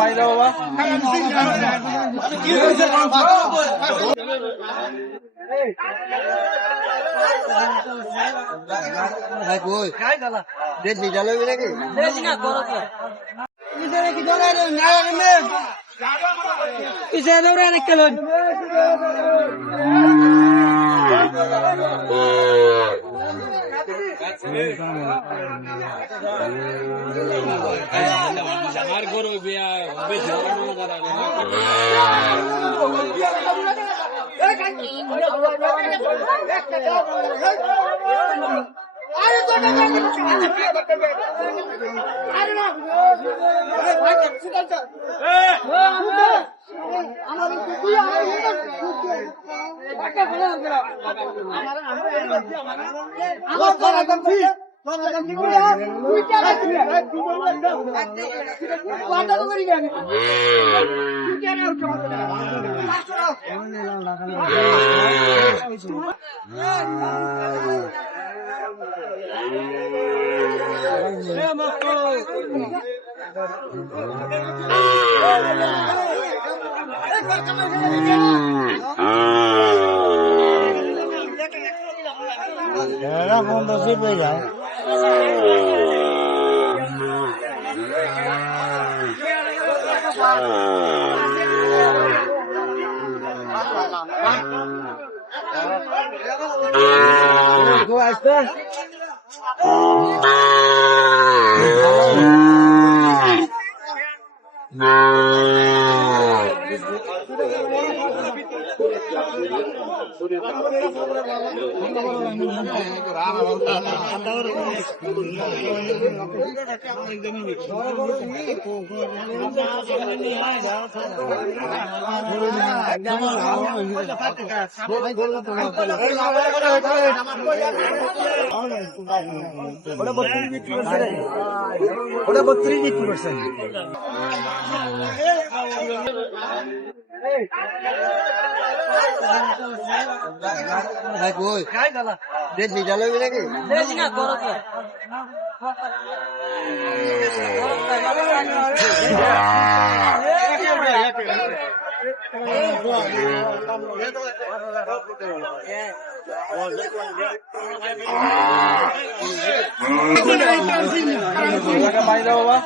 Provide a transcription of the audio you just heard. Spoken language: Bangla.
পাই দাও বাবা দেশি চালো নাকি দেশি না করো তো ইদারে কি দলে না রে ইদারে রে অনেক কেলো আমার গরু বিয়া বেশি মনে করা ওটা 32 বিক্রি করছেন দেশি চালো নাকি দেশি না করো তো পাই দাও বাবা